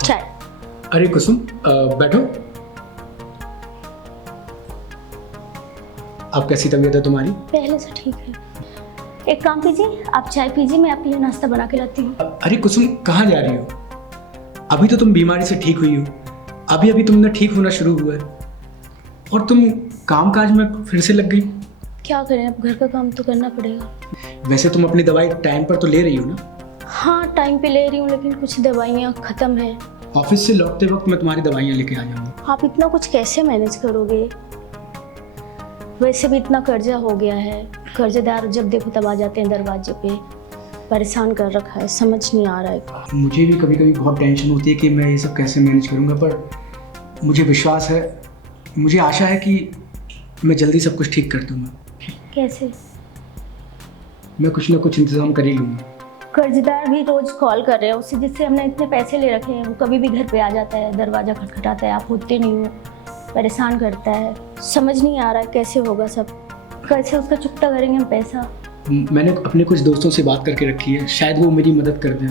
चाय। अरे कुसुम, बैठो। अब कैसी तबीयत है तुम्हारी? पहले से ठीक है। एक काम कीजिए, आप चाय पीजिए, मैं आपके लिए नाश्ता बना के लाती हूँ। अरे कुसुम, कहाँ जा रही हो? अभी तो तुम बीमारी से ठीक हुई हो, अभी अभी तुमने ठीक होना शुरू हुआ है और तुम काम काज में फिर से लग गई। क्या करें, अब घर का काम तो करना पड़ेगा। वैसे तुम अपनी दवाई टाइम पर तो ले रही हो ना? हाँ, टाइम पे ले रही हूँ, लेकिन कुछ दवाइयाँ ख़त्म है। ऑफिस से लौटते वक्त मैं तुम्हारी दवाइयाँ लेके आ जाऊंगा। आप इतना कुछ कैसे मैनेज करोगे? वैसे भी इतना कर्जा हो गया है, कर्जेदार जब देखो तब आ जाते हैं दरवाजे पे। परेशान कर रखा है, समझ नहीं आ रहा है। मुझे भी कभी कभी बहुत टेंशन होती है कि मैं ये सब कैसे मैनेज करूँगा, पर मुझे विश्वास है, मुझे आशा है कि मैं जल्दी सब कुछ ठीक कर दूंगा। कैसे? मैं कुछ ना कुछ इंतजाम कर ही लूँगा। कर्जदार भी रोज कॉल कर रहे हैं उससे, जिससे हमने इतने पैसे ले रखे हैं, वो कभी भी घर पे आ जाता है, दरवाजा खटखटाता है, आप होते नहीं हो, परेशान करता है। समझ नहीं आ रहा है कैसे होगा सब, कैसे उसका चुकता करेंगे हम पैसा। मैंने अपने कुछ दोस्तों से बात करके रखी है, शायद वो मेरी मदद कर दें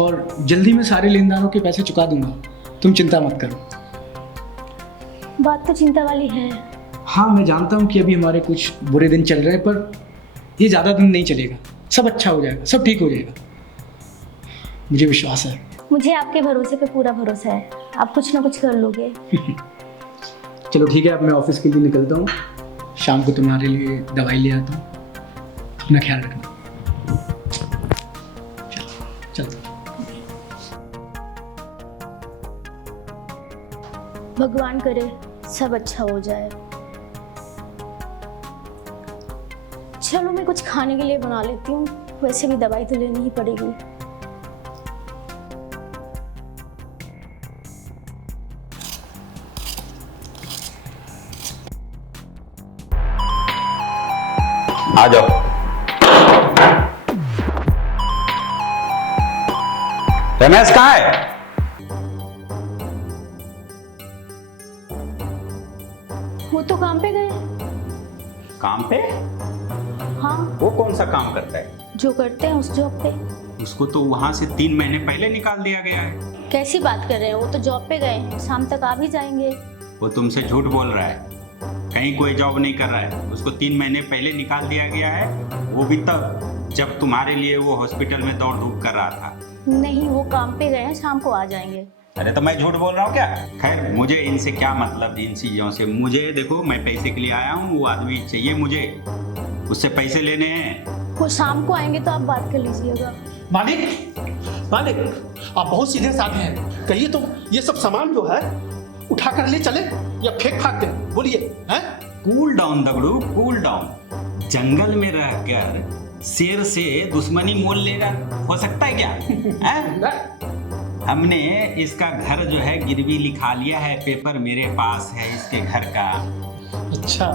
और जल्दी में सारे लेनदारों के पैसे चुका दूंगा। तुम चिंता मत करो। बात तो चिंता वाली है। हाँ, मैं जानता हूँ कि अभी हमारे कुछ बुरे दिन चल रहे हैं, पर ये ज़्यादा दिन नहीं चलेगा, सब अच्छा हो जाएगा, सब ठीक हो जाएगा, मुझे विश्वास है। मुझे आपके भरोसे पे पूरा भरोसा है, आप कुछ ना कुछ कर लोगे। चलो ठीक है, अब मैं ऑफिस के लिए निकलता हूँ, शाम को तुम्हारे लिए दवाई ले आता हूँ, अपना ख्याल रखना। चलता हूँ। भगवान करे सब अच्छा हो जाए। चलो मैं कुछ खाने के लिए बना लेती हूँ, वैसे भी दवाई तो लेनी ही पड़ेगी। आ जाओ। रमेश कहाँ है? वो तो काम पे गए। काम पे? हाँ, वो कौन सा काम करता है? जो करते हैं उस जॉब पे। उसको तो वहां से 3 महीने पहले निकाल दिया गया है। कैसी बात कर रहे हैं, वो तो जॉब पे गए हैं, शाम तक आ भी जाएंगे। वो तुमसे झूठ बोल रहा है, कहीं कोई जॉब नहीं कर रहा है। उसको 3 महीने पहले निकाल दिया गया है, वो भी तब जब तुम्हारे लिए वो हॉस्पिटल में दौड़ धूप कर रहा था। नहीं, वो काम पे गए हैं, शाम को आ जाएंगे। अरे तो मैं झूठ बोल रहा हूँ क्या? खैर, मुझे इनसे क्या मतलब, इन चीजों से। मुझे देखो, मैं पैसे के लिए आया हूँ, वो आदमी चाहिए मुझे, उससे पैसे लेने हैं। वो शाम को आएंगे तो आप बात कर लीजिएगा। मालिक, मालिक, आप बहुत सीधे साधे हैं। कहिए तो ये सब सामान जो है उठा कर ले चले या फेंक फाक दें? बोलिए। हैं? Cool down Dagdu, cool down. जंगल में रहकर शेर से दुश्मनी मोल लेना हो सकता है क्या? हैं? हमने इसका घर जो है गिरवी लिखा लिया है, पेपर मेरे पास है इसके घर का। अच्छा,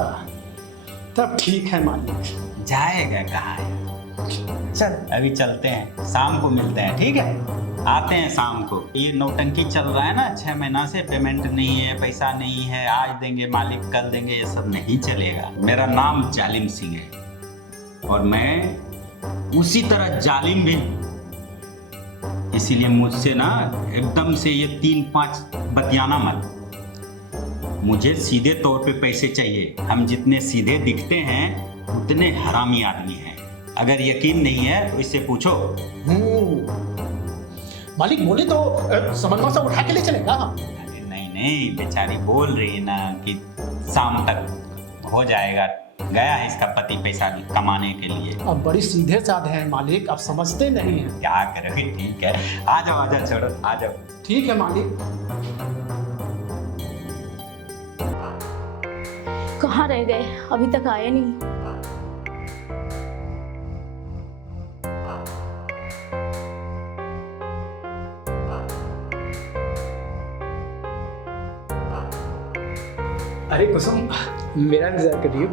तब ठीक है मालिक। जाएगा कहाँ है? चल अभी चलते हैं, शाम को मिलते हैं, ठीक है? आते हैं शाम को। ये नौटंकी चल रहा है ना 6 महीना से, पेमेंट नहीं है, पैसा नहीं है, आज देंगे मालिक, कल देंगे, ये सब नहीं चलेगा। मेरा नाम जालिम सिंह है और मैं उसी तरह जालिम भी हूं। इसीलिए मुझसे ना एकदम से ये 3-5 बतियाना मत। मुझे सीधे तौर पे पैसे चाहिए। हम जितने सीधे दिखते हैं उतने हरामी आदमी हैं। अगर यकीन नहीं है तो इससे पूछो। मालिक बोले तो समन्वय से उठा के ले चलेगा। अरे नहीं, बेचारी बोल रही है ना कि शाम तक हो जाएगा। गया है इसका पति पैसा कमाने के लिए। अब बड़ी सीधे साधे हैं मालिक, आप समझते नहीं हैं। क्या करोगे? ठीक है, आ जाओ, छोड़ो, आ जाओ। ठीक है मालिक। कहाँ रह गए, अभी तक आए नहीं। अरे कुसुम, मेरा इंतजार कर रही हो?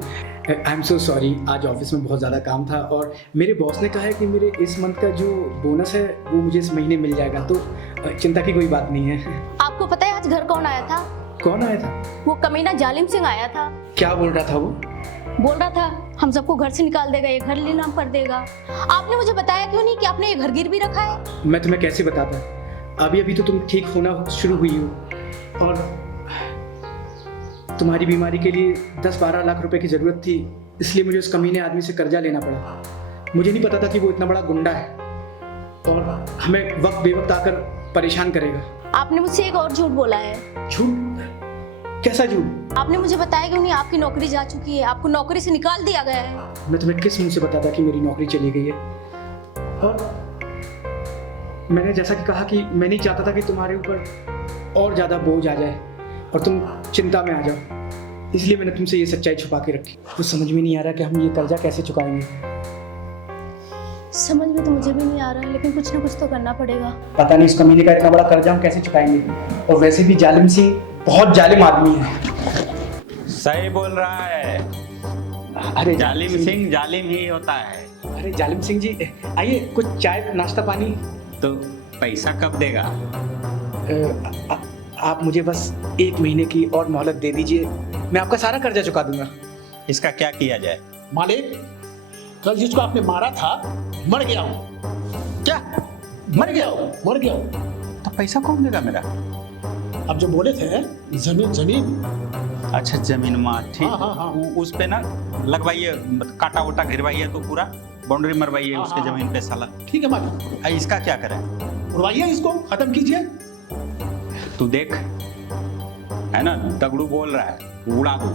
आई एम सो सॉरी, आज ऑफिस में बहुत ज़्यादा काम था और मेरे बॉस ने कहा है कि मेरे इस मंथ का जो बोनस है वो मुझे इस महीने मिल जाएगा, तो चिंता की कोई बात नहीं है। आपको पता है आज घर कौन आया था? कौन आया था? वो कमीना जालिम सिंह आया था। क्या बोल रहा था वो? बोल रहा था हम सबको घर से निकाल देगा, ये घर नीलाम कर देगा। आपने मुझे बताया क्यों नहीं कि आपने ये घर गिरवी रखा है? मैं तुम्हें कैसे बताता? अभी अभी तो तुम ठीक होना शुरू हुई हो और तुम्हारी बीमारी के लिए 10-12 लाख रुपए की ज़रूरत थी, इसलिए मुझे उस कमीने आदमी से कर्जा लेना पड़ा। मुझे नहीं पता था कि वो इतना बड़ा गुंडा है और हमें वक्त बेवक्त आकर परेशान करेगा। आपने मुझसे एक और झूठ बोला है। झूठ? कैसा झूठ? आपने मुझे बताया कि उन्हें आपकी नौकरी जा चुकी है, आपको नौकरी से निकाल दिया गया है। मैं तुम्हें किस मुंह से बताता कि मेरी नौकरी चली गई है? और मैंने जैसा कि कहा कि मैं नहीं चाहता था कि तुम्हारे ऊपर और ज़्यादा बोझ आ जाए और तुम चिंता में आ जाओ, इसलिए मैंने तुमसे ये सच्चाई छुपा के रखी। कुछ समझ में नहीं आ रहा कि हम ये कर्जा कैसे चुकाएंगे। समझ में तो मुझे भी नहीं आ रहा है, लेकिन कुछ ना कुछ तो करना पड़ेगा। पता नहीं इस कमीने का इतना बड़ा कर्जा हम कैसे चुकाएंगे, और वैसे भी जालिम सिंह बहुत जालिम आदमी है। सही बोल रहा है। अरे जालिम सिंह जालिम ही होता है। अरे जालिम सिंह जी, आइए कुछ चाय नाश्ता पानी। तो पैसा कब देगा? आप मुझे बस 1 महीने की और मोहलत दे दीजिए, मैं आपका सारा कर्जा चुका दूंगा। इसका क्या किया जाए? मालिक, कल जिसको आपने मारा था मर गया हूँ। क्या? मर गया हूँ। तो पैसा कौन देगा मेरा? अब जो बोले थे जमीन। अच्छा जमीन माँ, ठीक। हाँ। उस पे ना लगवाइए, काटा वोटा घिरवाइए, तो पूरा बाउंड्री मरवाइए उसके हाँ। जमीन पे साला। ठीक है मालिक, इसका क्या करें? उड़वाइए इसको, खत्म कीजिए। तू देख, है ना, दगड़ू बोल रहा है, उड़ा दू।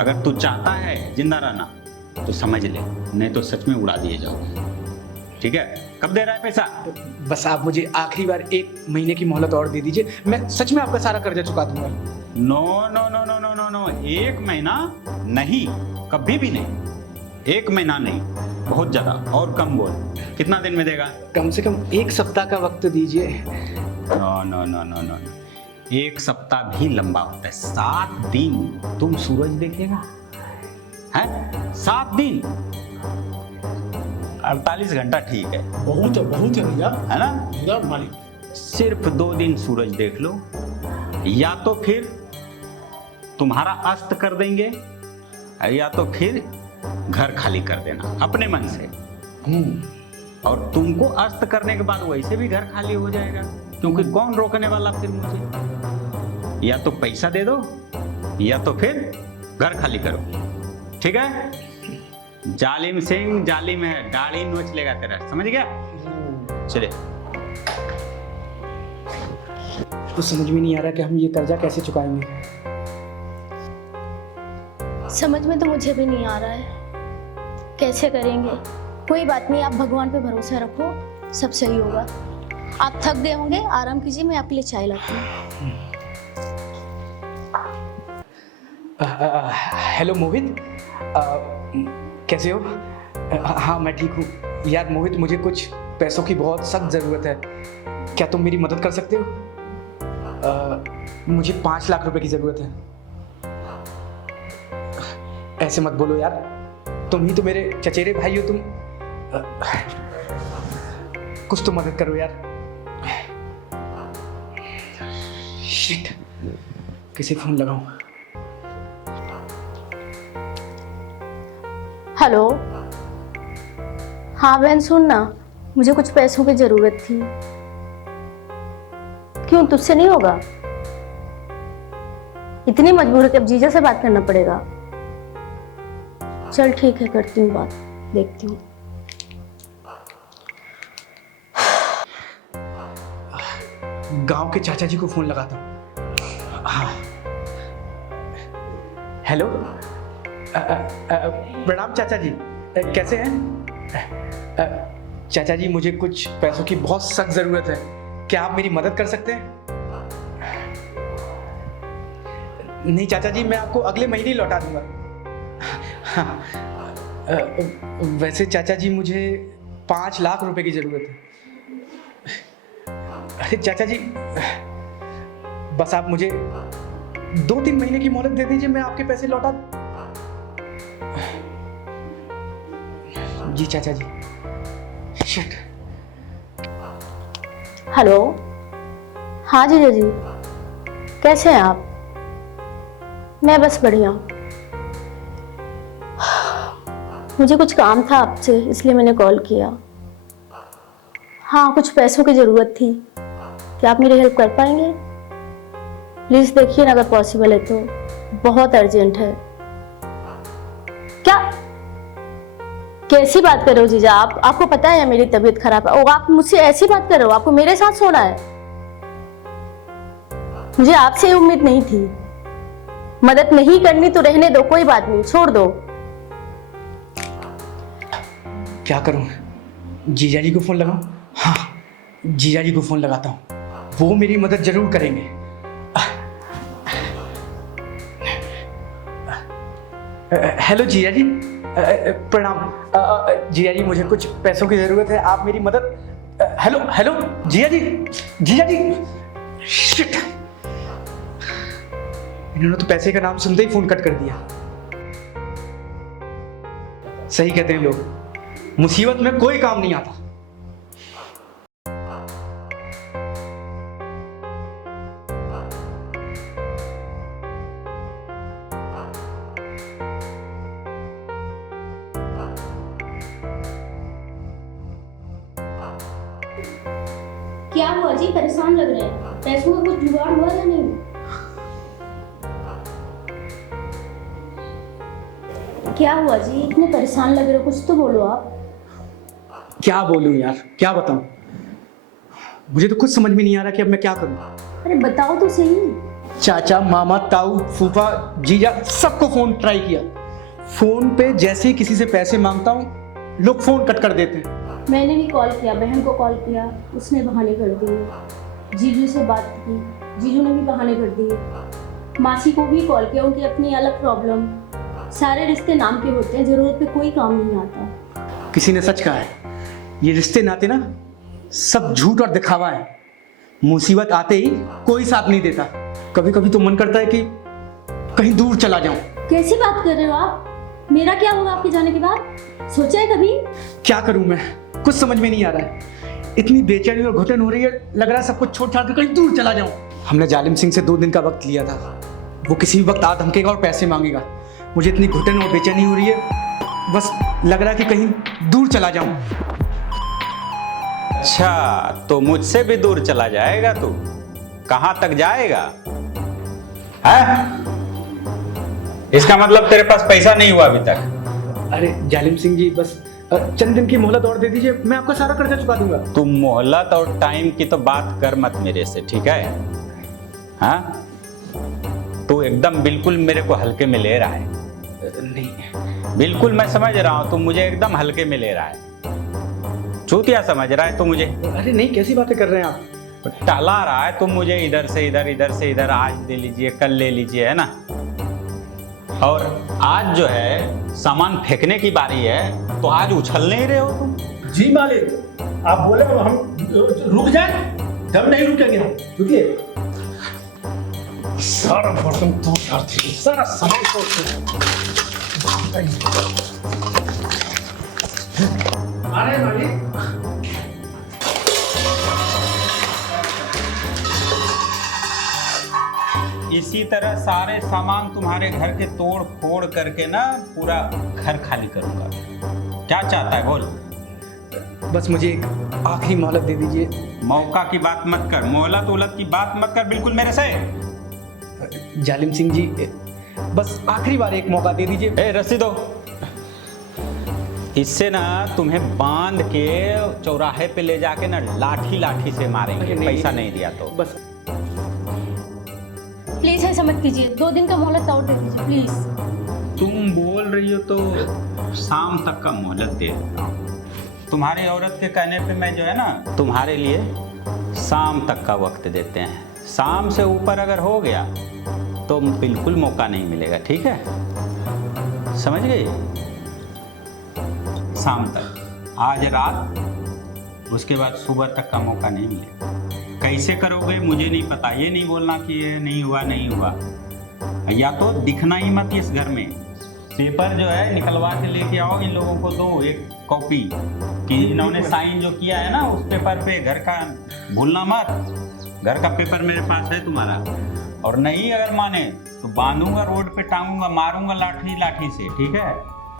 अगर तू चाहता है जिंदा रहना तो समझ ले, नहीं तो सच में उड़ा दिए जाओ। ठीक है? कब दे रहा है पैसा? बस आप मुझे आखिरी बार 1 महीने की मोहलत और दे दीजिए, मैं सच में आपका सारा कर्जा चुका दूंगा। No no no no no no no, 1 महीना नहीं, कभी भी नहीं। 1 महीना नहीं, बहुत ज्यादा, और कम बोल। कितना दिन में देगा? कम से कम 1 सप्ताह का वक्त दीजिए। No no no no no, 1 सप्ताह भी लंबा होता है। 7 दिन तुम सूरज देखेगा है? 7 दिन, 48 घंटा ठीक है। बहुत है भैया, है ना? एकदम मालिक। सिर्फ 2 दिन सूरज देख लो, या तो फिर तुम्हारा अस्त कर देंगे, या तो फिर घर खाली कर देना अपने मन से। और तुमको अस्त करने के बाद वैसे भी घर खाली हो जाएगा, क्योंकि कौन रोकने वाला फिर मुझे? या तो पैसा दे दो, या तो फिर घर खाली करो। ठीक है? जालिम सिंह जालिम है, दाढ़ी नोच लेगा तेरा, समझ गया? चले। तो समझ में नहीं आ रहा कि हम ये कर्जा कैसे चुकाएंगे। समझ में तो मुझे भी नहीं आ रहा है, कैसे करेंगे। कोई बात नहीं, आप भगवान पे भरोसा रखो, सब सही होगा। आप थक गए होंगे, आराम कीजिए, मैं आपके लिए चाय लाती हूँ। हेलो मोहित, कैसे हो? हाँ मैं ठीक हूँ। यार मोहित, मुझे कुछ पैसों की बहुत सख्त ज़रूरत है, क्या तुम मेरी मदद कर सकते हो? मुझे 5 लाख रुपए की ज़रूरत है। ऐसे मत बोलो यार, तुम ही तो मेरे चचेरे भाई हो, तुम कुछ तो मदद करो यार। शिट, किसे फोन लगाऊं? हेलो, हाँ बहन सुन ना, मुझे कुछ पैसों की जरूरत थी। क्यों, तुझसे नहीं होगा? इतनी मजबूरी कि अब जीजा से बात करना पड़ेगा। चल ठीक है, करती हूँ बात, देखती हूँ। गांव के चाचा जी को फोन लगाता हूँ। हाँ, हेलो, प्रणाम चाचा जी, कैसे हैं? चाचा जी, मुझे कुछ पैसों की बहुत सख्त ज़रूरत है, क्या आप मेरी मदद कर सकते हैं? नहीं चाचा जी, मैं आपको अगले महीने ही लौटा दूंगा। हाँ, वैसे चाचा जी मुझे 5 लाख रुपए की ज़रूरत है। अरे चाचा जी, बस आप मुझे 2-3 महीने की मोहलत दे दीजिए, मैं आपके पैसे लौटा। जी चाचा जी। शिट। हेलो, हाँ जीजा जी, कैसे हैं आप? मैं बस बढ़िया हूँ। मुझे कुछ काम था आपसे, इसलिए मैंने कॉल किया। हाँ, कुछ पैसों की ज़रूरत थी, क्या आप मेरी हेल्प कर पाएंगे? प्लीज देखिए ना, अगर पॉसिबल है तो, बहुत अर्जेंट है। क्या कैसी बात कर रहे हो जीजा आप? आपको पता है मेरी तबीयत खराब है और आप मुझसे ऐसी बात कर रहे हो? आपको मेरे साथ सोना है? मुझे आपसे ये उम्मीद नहीं थी। मदद नहीं करनी तो रहने दो, कोई बात नहीं, छोड़ दो। क्या करूं? जीजा जी को फोन लगाऊं? हाँ, जीजा जी को फोन लगाता हूं, वो मेरी मदद जरूर करेंगे। हेलो जीजा जी, प्रणाम। जीजा जी, मुझे कुछ पैसों की जरूरत है, आप मेरी मदद। हेलो हेलो जीजा जी, जीजा जी, शिट, इन्होंने तो पैसे का नाम सुनते ही फोन कट कर दिया। सही कहते हैं लोग, मुसीबत में कोई काम नहीं आता। क्या हुआ जी, परेशान लग रहे हैं? पैसों का कुछ जुगाड़ हुआ या नहीं? क्या हुआ जी, इतने परेशान लग रहे हो, कुछ तो बोलो आप। क्या बोलूं यार, क्या बताऊं? मुझे तो कुछ समझ में नहीं आ रहा कि अब मैं क्या करूं। अरे बताओ तो सही। चाचा, मामा, ताऊ, फूफा, जीजा, सबको फोन ट्राई किया। फोन पे जैसे ही किसी से पैसे मांगता हूं, लोग फोन कट कर देते हैं। मैंने भी कॉल किया, बहन को कॉल किया, उसने बहाने कर दिए। जीजू से बात की, जीजू ने भी बहाने कर दिए। मासी को भी कॉल किया, उनकी अपनी अलग प्रॉब्लम। सारे रिश्ते नाम के होते हैं, जरूरत पे कोई काम नहीं आता। किसी ने सच कहा है, ये रिश्ते नाते ना सब झूठ और दिखावा है। मुसीबत आते ही कोई साथ नहीं देता। कभी कभी तो मन करता है कि कहीं दूर चला जाऊं। कैसी बात कर रहे हो आप? मेरा क्या होगा आपके जाने के बाद? सोचा है कभी? क्या करूं मैं, कुछ समझ में नहीं आ रहा है। इतनी बेचैनी और घुटन हो रही है, लग रहा है सब कुछ छोड़ छाड़ कर कहीं दूर चला जाऊं। हमने जालिम सिंह से 2 दिन का वक्त लिया था, वो किसी भी वक्त आ धमकेगा और पैसे मांगेगा। मुझे इतनी घुटन और बेचैनी हो रही है, बस लग रहा है कि कहीं दूर चला जाऊं। अच्छा, तो मुझसे भी दूर चला जाएगा तू? कहां तक जाएगा है? इसका मतलब तेरे पास पैसा नहीं हुआ अभी तक? अरे जालिम सिंह जी, बस चंद दिन की मोहलत और दे दीजिए, मैं आपका सारा कर्जा चुका दूंगा। तुम मोहलत और टाइम की तो बात कर मत मेरे से, ठीक है? हाँ, तू एकदम बिल्कुल मेरे को हल्के में ले रहा है। नहीं, बिल्कुल मैं समझ रहा हूँ, तुम मुझे एकदम हल्के में ले रहा है। चूतिया समझ रहा है तू मुझे। अरे नहीं, कैसी बातें कर रहे हैं आप? टहला रहा है तुम मुझे, इधर से इधर, इधर से इधर, आज दे लीजिए, कल ले लीजिए, है ना? और आज जो है सामान फेंकने की बारी है, तो आज उछल नहीं रहे हो तुम। जी मालिक, आप बोले तो हम रुक जाए, दम नहीं रुकेंगे हम। रुकिए, सारा बर्तन तो सारा सामान तो आ रहे हैं मालिक। इसी तरह सारे सामान तुम्हारे घर के तोड़ फोड़ करके ना पूरा घर खाली करूंगा। क्या चाहता है बोल? बस मुझे एक आखिरी मोहलत दे दीजिए। मौका की बात मत कर, मोहलत उलत की बात मत कर बिल्कुल मेरे से। जालिम सिंह जी, बस आखिरी बार एक मौका दे दीजिए। ए, रस्सी दो। इससे ना तुम्हें बांध के चौराहे पे ले जाके ना लाठी लाठी से मारेंगे, पैसा नहीं दिया तो। बस प्लीज ऐसा मत कीजिए, 2 दिन का मोहलत और दे दीजिए प्लीज। तुम बोल रही हो तो शाम तक का मोहलत दे देता हूँ। तुम्हारी औरत के कहने पे मैं जो है ना, तुम्हारे लिए शाम तक का वक्त देते हैं। शाम से ऊपर अगर हो गया तो बिल्कुल मौका नहीं मिलेगा, ठीक है? समझ गई? शाम तक, आज रात, उसके बाद सुबह तक का मौका नहीं मिलेगा। कैसे करोगे मुझे नहीं पता, ये नहीं बोलना कि ये नहीं हुआ नहीं हुआ। या तो दिखना ही मत इस घर में। पेपर जो है निकलवा के लेके आओ, इन लोगों को दो एक कॉपी कि इन्होंने साइन जो किया है ना उस पेपर पे, घर का भूलना मत। घर का पेपर मेरे पास है तुम्हारा। और नहीं अगर माने तो बांधूंगा, रोड पे टांगूंगा, मारूंगा लाठी लाठी से, ठीक है?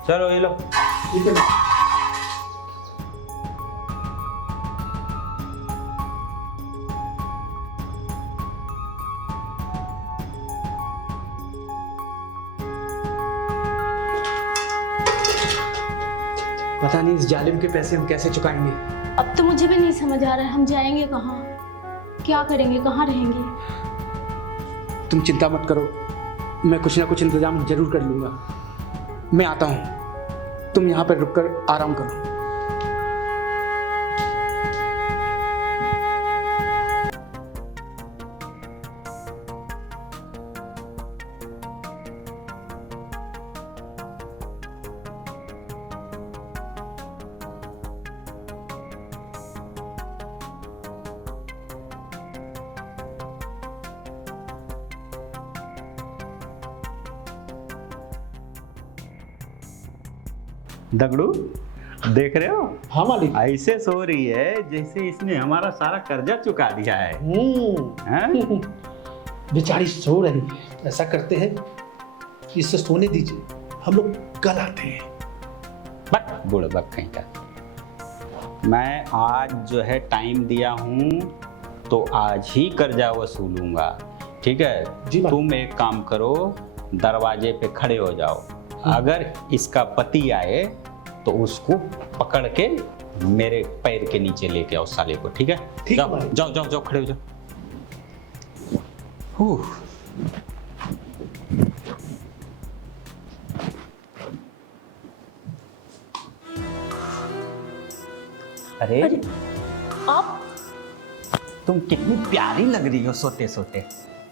चलो ये लो। ठीक है। पता नहीं इस जालिम के पैसे हम कैसे चुकाएंगे। अब तो मुझे भी नहीं समझ आ रहा है, हम जाएंगे कहाँ, क्या करेंगे, कहाँ रहेंगे। तुम चिंता मत करो, मैं कुछ ना कुछ इंतजाम जरूर कर लूँगा। मैं आता हूँ, तुम यहाँ पर रुककर आराम करो। दगड़ू देख रहे हो, हाँ मालिक। ऐसे सो रही है जैसे इसने हमारा सारा कर्जा चुका दिया है। हैं? बेचारी सो रही है। ऐसा करते हैं, इसे सोने दीजिए, हम लोग कल आते हैं। बट बुड़बक कहीं का। मैं आज जो है टाइम दिया हूँ तो आज ही कर्जा वसूलूंगा, ठीक है? जी मालिक। तुम एक काम करो, दरवाजे पे खड़े हो जाओ। अगर इसका पति आए तो उसको पकड़ के मेरे पैर के नीचे लेके आओ साले को, ठीक है? ठीक है जाओ मालिक। जाओ जाओ जाओ, खड़े हो जाओ। हुँ। अरे आप तुम कितनी प्यारी लग रही हो सोते सोते।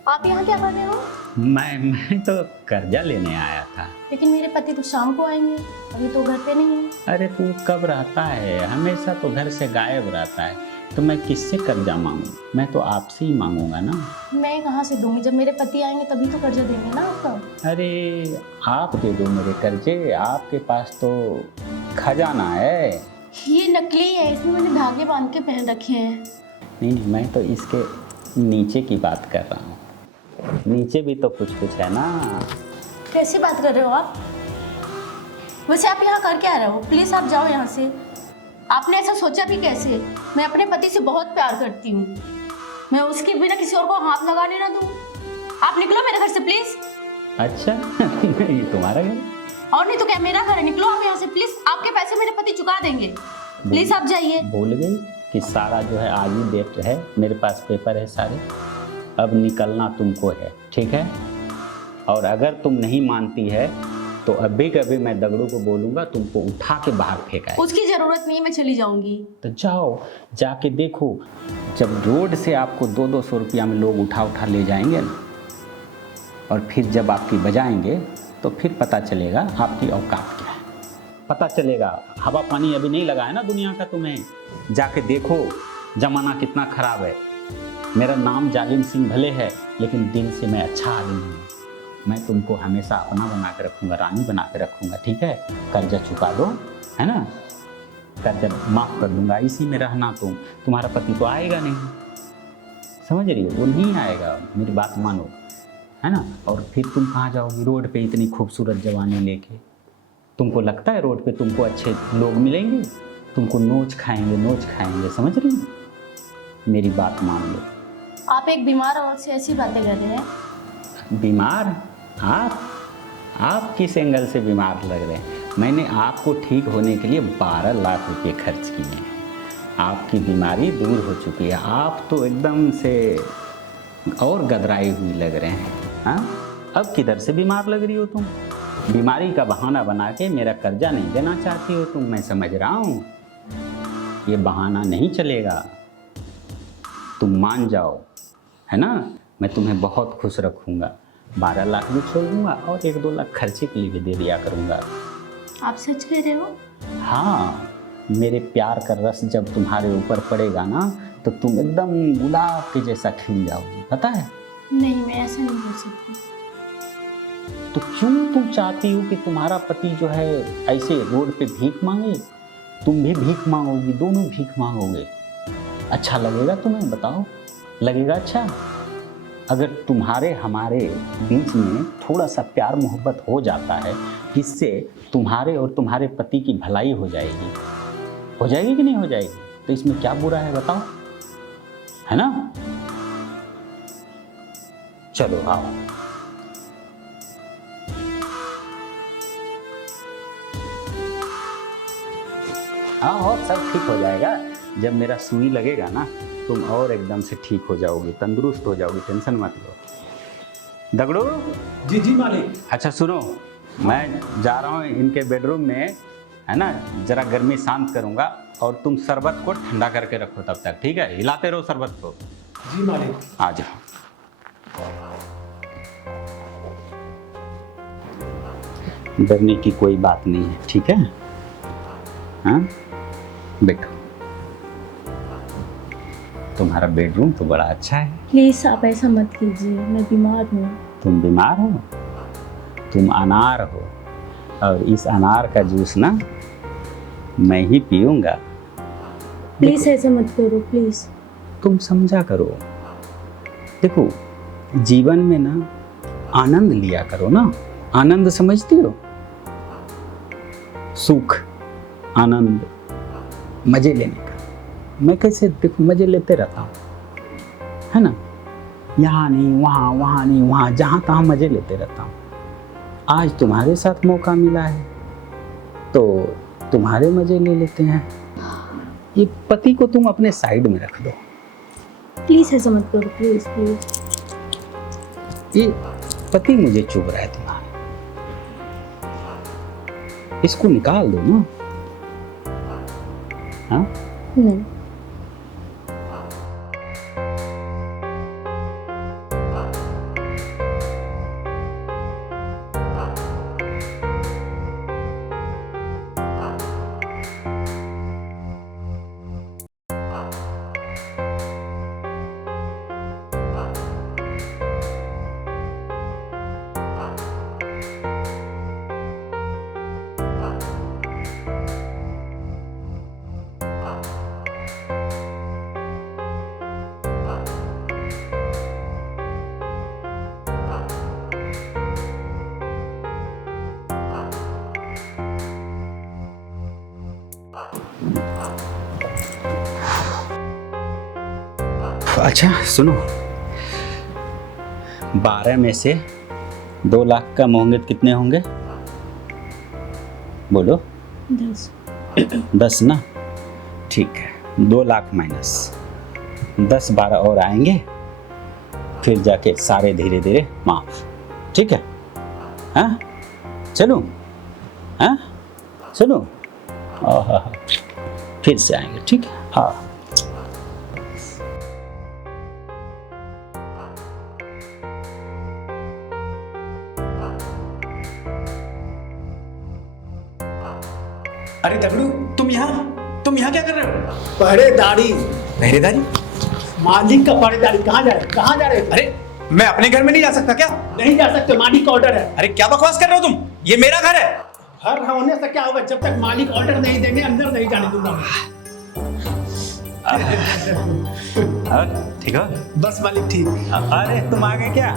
आप यहाँ क्या कर रहे हो? मैं तो कर्जा लेने आया था। लेकिन मेरे पति तो शाम को आएंगे, अभी तो घर पे नहीं है। अरे तू कब रहता है? हमेशा तो घर से गायब रहता है, तो मैं किससे कर्जा मांगू? मैं तो आपसे ही मांगूंगा ना। मैं कहाँ से दूंगी? जब मेरे पति आएंगे तभी तो कर्जा देंगे ना आपका। अरे आप दे दो मेरे कर्जे, आपके पास तो खजाना है। ये नकली है, इसमें मैंने धागे बांध के पहन रखे हैं। नहीं नहीं, मैं तो इसके नीचे की बात कर रहा हूँ। नीचे भी तो कुछ कुछ है ना। कैसी बात कर रहे हो आप? वैसे आप यहाँ कर क्या रहे हो? प्लीज आप जाओ यहाँ से। आपने ऐसा सोचा भी कैसे? मैं अपने पति से बहुत प्यार करती हूँ, मैं उसके बिना किसी और को हाथ लगाने ना दूँ। आप निकलो मेरे घर से प्लीज। अच्छा ये तुम्हारा घर? और नहीं तो क्या, मेरा घर है। निकलो आप यहाँ से प्लीज, आपके पैसे मेरे पति चुका देंगे। प्लीज आप जाइए। भूल गई कि सारा जो है आज ही डेट है, मेरे पास पेपर है सारे। अब निकलना तुमको है, ठीक है? और अगर तुम नहीं मानती है तो अभी कभी मैं दगड़ू को बोलूंगा तुमको उठा के बाहर फेंका है। उसकी जरूरत नहीं, मैं चली जाऊंगी। तो जाओ, जाके देखो, जब रोड से आपको 200-200 रुपया में लोग उठा उठा ले जाएंगे ना, और फिर जब आपकी बजाएंगे तो फिर पता चलेगा आपकी औकात क्या है। पता चलेगा। हवा पानी अभी नहीं लगा है ना दुनिया का तुम्हें। जाके देखो जमाना कितना खराब है। मेरा नाम जालिम सिंह भले है, लेकिन दिल से मैं अच्छा आदमी हूँ। मैं तुमको हमेशा अपना बना के रखूँगा, रानी बना के रखूँगा, ठीक है? कर्जा चुका दो, है ना? कर्जा माफ़ कर दूँगा, इसी में रहना। तुम्हारा पति तो आएगा नहीं, समझ रही हो? वो नहीं आएगा, मेरी बात मानो, है ना? और फिर तुम कहाँ जाओगी रोड पे इतनी खूबसूरत जवानी लेके? तुमको लगता है रोड पे तुमको अच्छे लोग मिलेंगे? तुमको नोच खाएंगे, समझ रही हो? मेरी बात मान लो। आप एक बीमार औरत से ऐसी बातें कर रहे हैं? बीमार? आप किस एंगल से बीमार लग रहे हैं? मैंने आपको ठीक होने के लिए 12 लाख रुपए खर्च किए हैं। आपकी बीमारी दूर हो चुकी है। आप तो एकदम से और गदराई हुई लग रहे हैं। हाँ, अब किधर से बीमार लग रही हो तुम? बीमारी का बहाना बना के मेरा कर्जा नहीं देना चाहती हो तुम, मैं समझ रहा हूँ। ये बहाना नहीं चलेगा, तुम मान जाओ, है ना? मैं तुम्हें बहुत खुश रखूँगा। 12 लाख भी छोड़ दूँगा और 1-2 लाख खर्चे के लिए भी दे दिया करूँगा। आप सच कह रहे हो? हाँ, मेरे प्यार का रस जब तुम्हारे ऊपर पड़ेगा ना, तो तुम एकदम गुलाब के जैसा खिल जाओगी, पता है? नहीं, मैं ऐसा नहीं बोल सकती। तो क्यों तुम चाहती हो कि तुम्हारा पति जो है ऐसे रोड पे भीख मांगे? तुम भी भीख मांगोगी, दोनों भीख मांगोगे। अच्छा लगेगा तुम्हें? बताओ, लगेगा अच्छा? अगर तुम्हारे हमारे बीच में थोड़ा सा प्यार मोहब्बत हो जाता है, इससे तुम्हारे और तुम्हारे पति की भलाई हो जाएगी कि नहीं हो जाएगी? तो इसमें क्या बुरा है बताओ, है ना? चलो आओ। हाँ और सब ठीक हो जाएगा। जब मेरा सुई लगेगा ना तुम और एकदम से ठीक हो जाओगी, तंदुरुस्त हो जाओगी, टेंशन मत लो। दगड़ू। जी जी मालिक। अच्छा सुनो, मैं जा रहा हूँ इनके बेडरूम में, है ना, जरा गर्मी शांत करूँगा और तुम शरबत को ठंडा करके रखो तब तक, ठीक है? हिलाते रहो शरबत को। जी मालिक। आ जाओ। डरने की कोई बात नहीं है, ठीक है? हाँ बैठो। तुम्हारा बेडरूम तो बड़ा अच्छा है। प्लीज़ आप ऐसा मत कीजिए, मैं बीमार हूँ। तुम बीमार हो? तुम अनार हो, और इस अनार का जूस ना मैं ही पीऊँगा। प्लीज़ ऐसा मत करो, प्लीज़। तुम समझा करो। देखो जीवन में ना आनंद लिया करो ना। आनंद समझती हो? सुख, आनंद, मजे लेने का। मैं कैसे देखो मजे लेते रहता हूँ, है ना? यहाँ नहीं वहाँ, वहाँ नहीं वहाँ, जहाँ तहाँ मजे लेते रहता हूँ। आज तुम्हारे साथ मौका मिला है तो तुम्हारे मजे ले लेते हैं। ये पति को तुम अपने साइड में रख दो। प्लीज़ ऐसा मत करो, प्लीज़ प्लीज़। ये पति मुझे चुभ रहा है तुम्हारा, इसको निकाल दो ना। हाँ नहीं। अच्छा सुनो, 12 में से 2 लाख का मोहंगत कितने होंगे? बोलो। 10 ना? ठीक है, 2 लाख माइनस 10, 12 और आएंगे, फिर जाके सारे धीरे धीरे माफ, ठीक है? हाँ चलो, हाँ चलो, फिर से आएंगे, ठीक है? हाँ। अरे दगड़ू, तुम यहाँ क्या कर रहे हो? पहरेदारी। पहरेदारी? मालिक का पहरेदारी। कहाँ जा रहे? कहाँ जा रहे? अरे मैं अपने घर में नहीं जा सकता क्या? नहीं जा सकते, मालिक का ऑर्डर है। अरे क्या बकवास कर रहे हो तुम? ये मेरा घर है। घर होने से क्या होगा? जब तक मालिक ऑर्डर नहीं देंगे अंदर नहीं जाने दूंगा। ठीक है? बस मालिक ठीक। अरे तुम आ गए क्या?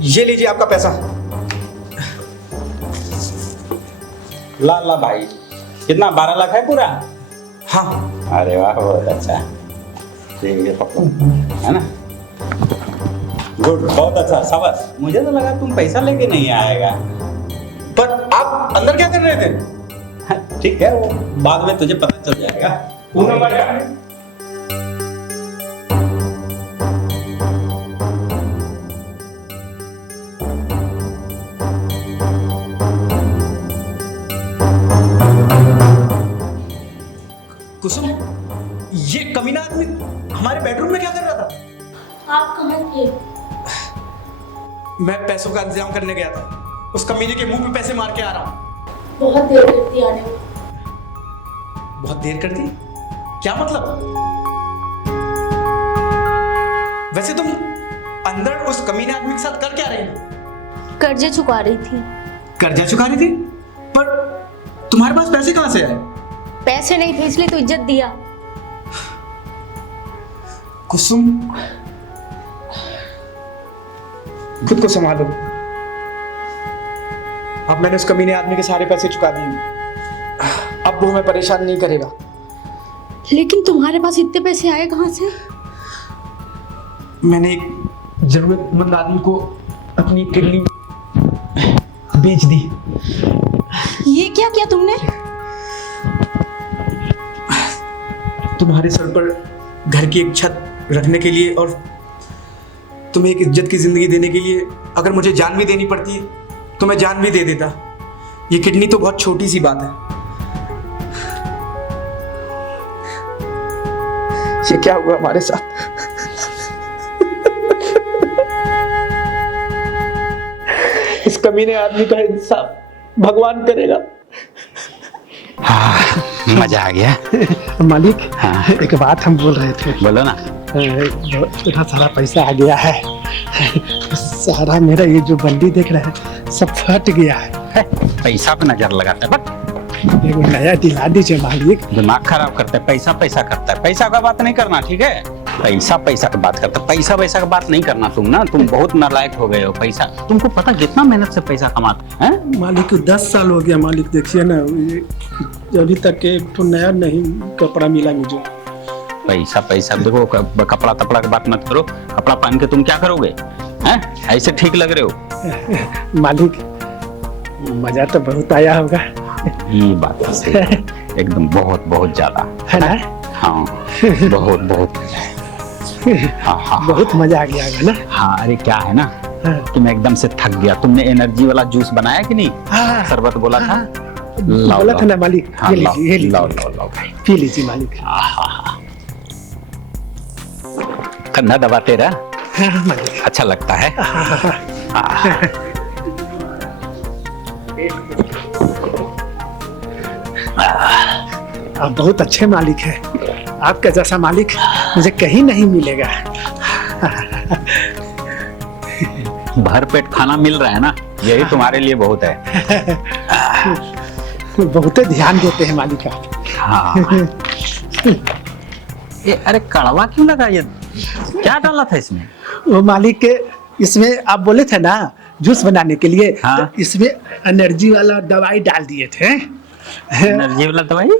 ये लीजिए आपका पैसा। ला भाई, कितना? 12 लाख है पूरा? हाँ। अरे वाह, बहुत अच्छा। ठीक है पक्का, है ना? गुड, बहुत अच्छा, शाबाश। मुझे तो लगा तुम पैसा लेके नहीं आएगा। पर आप अंदर क्या कर रहे थे? ठीक है, वो बाद में तुझे पता चल जाएगा। कुसुम, ये कमीना आदमी हमारे बेडरूम में क्या कर रहा था? आप कहाँ थे? मैं पैसों का इंतजाम करने गया था। उस कमीने के मुंह पे पैसे मार के आ रहा हूँ। बहुत देर करती आने में। बहुत देर कर दी? क्या मतलब? वैसे तुम अंदर उस कमीने आदमी के साथ कर क्या रही थी? कर्जे चुका रही थी। कर्जा चुका रही थी? पर तुम्हारे पास पैसे कहाँ से आए? पैसे नहीं थे इसलिए तो इज्जत दिया। कुसुम, खुद को संभालो। अब मैंने उस कमीने आदमी के सारे पैसे चुका दिए। अब वो हमें परेशान नहीं करेगा। लेकिन तुम्हारे पास इतने पैसे आए कहाँ से? मैंने एक जरूरतमंद आदमी को अपनी किडनी बेच दी। ये क्या किया तुमने? तुम्हारे सर पर घर की एक छत रखने के लिए और तुम्हें एक इज्जत की जिंदगी देने के लिए अगर मुझे जान भी देनी पड़ती तो मैं जान भी दे देता। ये किडनी तो बहुत छोटी सी बात है। ये क्या हुआ हमारे साथ? इस कमीने आदमी का इंसाफ भगवान करेगा। हाँ, मजा आ गया। मालिक, हाँ। एक बात हम बोल रहे थे। बोलो ना। इतना सारा पैसा आ गया है, सारा मेरा ये जो बंडी देख रहे हैं सब फट गया है। पैसा पे नजर लगाता है, बट एगो नया दिला दीजिए मालिक। दिमाग खराब करता है, पैसा पैसा करता है। पैसा का बात नहीं करना, ठीक है? पैसा पैसा की बात करता है, पैसा पैसा का बात नहीं करना। तुम ना, तुम बहुत नालायक हो गए हो। पैसा, तुमको पता कितना मेहनत से पैसा कमाते हैं? मालिक 10 साल हो गया मालिक, देखिए ना, अभी तक एक तो नया नहीं कपड़ा मिला मुझे। पैसा पैसा देखो, कपड़ा तपड़ा की बात मत करो। कपड़ा पहन के तुम क्या करोगे? हैं? ऐसे ठीक लग रहे हो। मालिक मजा तो बहुत आया होगा। ये बात तो सही है, एकदम बहुत बहुत ज्यादा है ना? हाँ, बहुत बहुत। हाँ हाँ बहुत मजा आ गया होगा ना? हाँ। अरे क्या है ना, हाँ। तुम एकदम से थक गया। तुमने एनर्जी वाला जूस बनाया कि नहीं? हाँ। शरबत बोला था। बोला था ना मालिक। हाँ, ये लीजिए, ये लीजिए। लाओ भाई। पी लीजिए मालिक। कंधा दबा तेरा हाँ मालिक। अच्छा लगता है। आप बहुत अच्छे मालिक हैं। आपका जैसा मालिक मुझे कहीं नहीं मिलेगा। भर पेट खाना मिल रहा है ना, यही तुम्हारे लिए बहुत है। बहुत ध्यान देते हैं मालिक आप। हाँ। ये अरे कड़वा क्यों लगा? ये क्या डाला था इसमें? वो मालिक के इसमें आप बोले थे ना जूस बनाने के लिए, हाँ। तो इसमें एनर्जी वाला दवाई डाल दिए थे। एनर्जी वाला दवाई?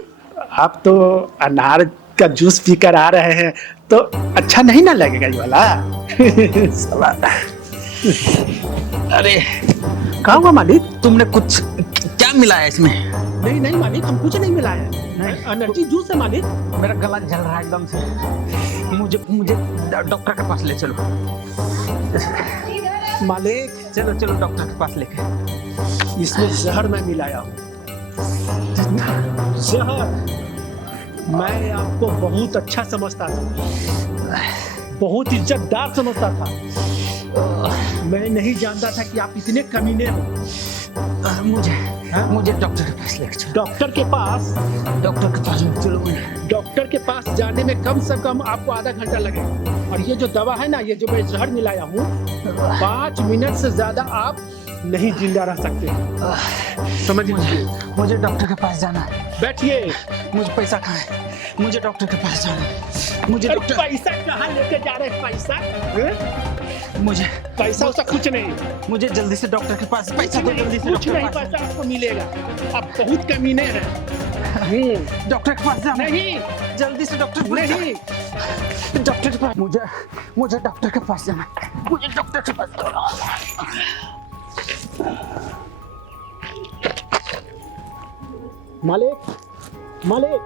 आप तो अनार का जूस पीकर आ रहे हैं तो अच्छा नहीं ना लगेगा ये वाला? अरे क्या हुआ मालिक? तुमने कुछ क्या मिलाया इसमें? नहीं नहीं मालिक, हम कुछ नहीं मिलाया है। एनर्जी जूस है मालिक। मेरा गला जल रहा है एकदम से। मुझे मुझे डॉक्टर के पास ले चलो। मालिक चलो चलो डॉक्टर के पास लेके। इसमें जहर मैं मिलाया हूँ। जहर। मैं आपको बहुत अच्छा समझता था, बहुत इज्जतदार समझता था। मैं नहीं जानता था कि आप इतने कमीने हो। मुझे डॉक्टर के पास लेके चलो। डॉक्टर के पास? डॉक्टर के पास चलो। डॉक्टर के पास जाने में कम से कम आपको आधा घंटा लगेगा। और ये जो दवा है ना, ये जो मैं जहर मिलाया हूँ, 5 मिनट से ज्यादा आप नहीं जिंदा रह सकते। समझ लीजिए। मुझे डॉक्टर के पास जाना है। बैठिए। मुझे पैसा कहाँ है? मुझे डॉक्टर के पास जाना है। मुझे अरे डॉक्टर, पैसा कहाँ लेके जा रहे हैं? पैसा मुझे पैसा उसा कुछ नहीं। मुझे जल्दी से डॉक्टर के पास पैसा दो। जल्दी से कुछ डॉक्टर नहीं के पास पैसा आपको मिलेगा। आप बहुत कमीने हैं। डॉक्टर के पास जाना है। नहीं जल्दी से डॉक्टर के पास नहीं। जाना है। डॉक्टर के पास मुझे डॉक्टर के पास जाना है। मुझे डॉक्टर के पास जाना है। मालिक मालिक,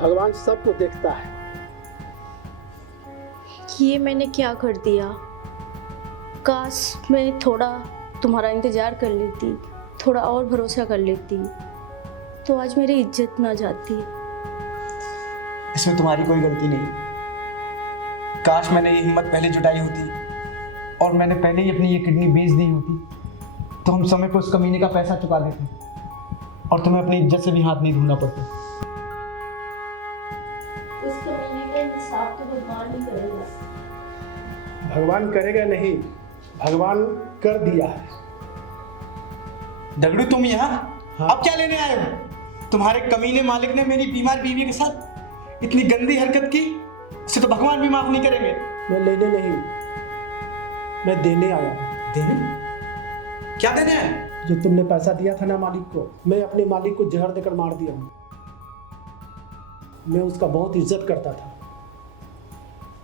भगवान सबको देखता है। ये मैंने क्या कर दिया? काश मैं थोड़ा तुम्हारा इंतज़ार कर लेती, थोड़ा और भरोसा कर लेती, तो आज मेरी इज्जत ना जाती। इसमें तुम्हारी कोई गलती नहीं। काश मैंने ये हिम्मत पहले जुटाई होती और मैंने पहले ही अपनी ये किडनी बेच दी होती, तो हम समय पर उस कमीने का पैसा चुका देते और तुम्हें अपनी इज्जत से भी हाथ नहीं धोना पड़ता। उस कमीने का इंसाफ तो भगवान ही करेगा। भगवान करेगा नहीं, भगवान कर दिया है। दगड़ू तुम यहाँ? हाँ। अब क्या लेने आए हो? तुम्हारे कमीने मालिक ने मेरी बीमार बीवी के साथ इतनी गंदी हरकत की, उसे तो भगवान भी माफ नहीं करेंगे। मैं लेने नहीं, मैं देने आया हूँ। देने? क्या देने आए? जो तुमने पैसा दिया था ना मालिक को, मैं अपने मालिक को जहर देकर मार दिया हूँ। मैं उसका बहुत इज्जत करता था।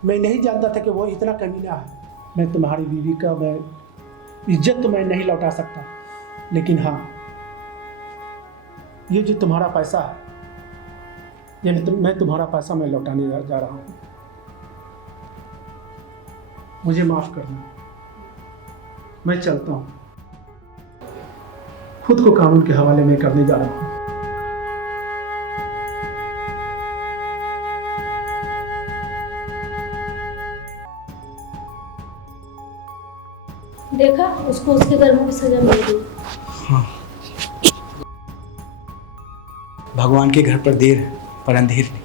मैं नहीं जानता था कि वो इतना कमीना है। मैं तुम्हारी बीवी का मैं इज्जत तो मैं नहीं लौटा सकता, लेकिन हाँ ये जो तुम्हारा पैसा है, मैं तुम्हारा पैसा मैं लौटाने जा रहा हूँ। मुझे माफ करना, मैं चलता हूँ, खुद को कानून के हवाले में करने जा रहा हूँ। देखा, उसको उसके कर्मों की सजा मिल गई। भगवान के घर पर देर पर अंधेर नहीं।